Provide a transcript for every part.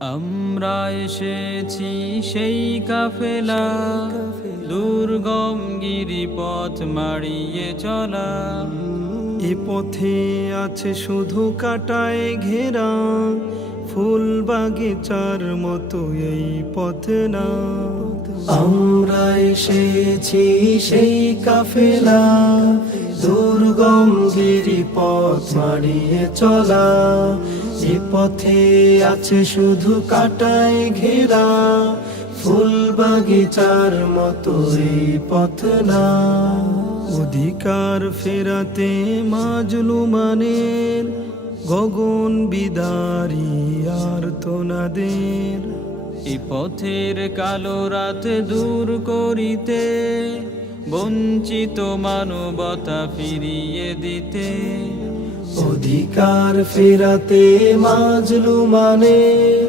আমরা এসেছি সেই কাফেলা দুর্গম গিরিপথ মাড়িয়ে চলা। এ পথে আছে শুধু কাটায় ঘেরা ফুল বাগিচার মতো এই পথ না। আমরা এসেছি সেই কাফেলা দুর্গম গিরিপথ মারিয়ে চলা। এ পথে আছে শুধু কাটায় ঘেরা, ফুল বাগিচার মতো এই পথ না। অধিকার ফেরাতে মাজলুমানের গগন বিদারি আর তোনাদের এই পথের কালো রাত দূর করিতে, বঞ্চিত মানবতা ফিরিয়ে দিতে। অধিকার ফেরাতে মাজলুমানের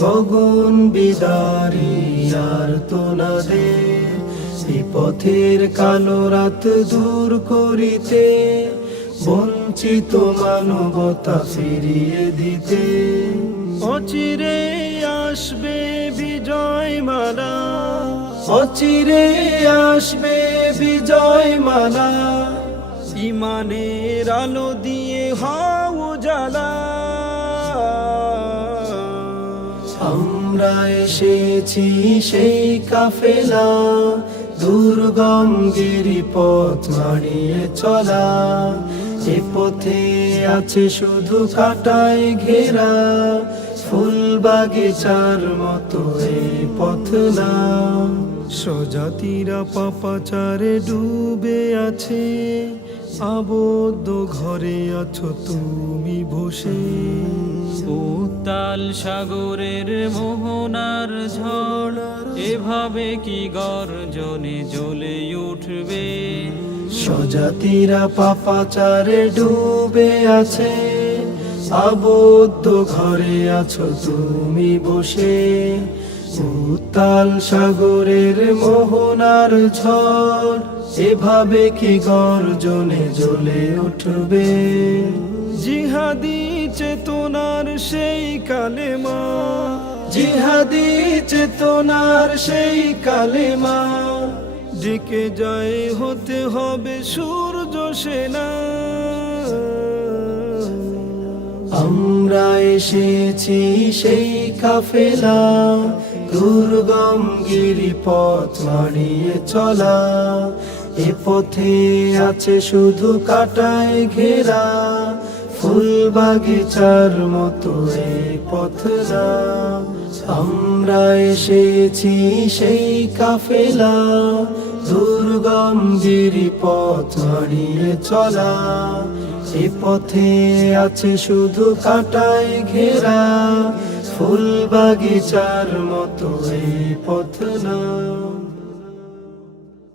গগন বিদারি আর তোনাদের এই পথের কালো রাত দূর করিতে, বঞ্চিত মানবতা ফিরিয়ে দিতে। অচিরে আসবে বিজয় মালা, অচিরে আসবে বিজয় মালা ইমানের আলো দিয়ে হাও জ্বালা। আমরা এসেছি সেই কাফেলা দুর্গম গিরিপথ মারিয়ে চলা। এ পথে আছে শুধু কাটায় ঘেরা ফুল বাগিচার মতো এই পথ না। স্বজাতিরা পাপাচারে ডুবে আছে আবদ্ধ ঘরে আছো তুমি বসে। উত্তাল সাগরের মোহনার ঝড় এভাবে কি গর্জনে জ্বলে উঠবে? স্বজাতিরা পাপাচারে ডুবে আছে। আবদ্ধ ঘরে আছো তুমি বসে। উত্তাল সাগরের মোহনার ঝড় এভাবে কি গর্জনে জ্বলে উঠবে? জিহাদি চেতনার সেই কালেমা। জিহাদি চেতনার সেই কালেমা। ডেকে যায় হতে হবে সূর্য সেনা। আমরা এসেছি সেই কাফেলা দুর্গম গিরিপথ মারিয়ে চলা। এ পথে আছে শুধু কাটায় ঘেরা, ফুল বাগিচার মতো এই পথ না আমরা এসেছি সেই কাফেলা, দুর্গম গিরিপথ মারিয়ে চলা। এ পথে আছে শুধু কাটায় ঘেরা, ফুল বাগিচার মতো এই পথ না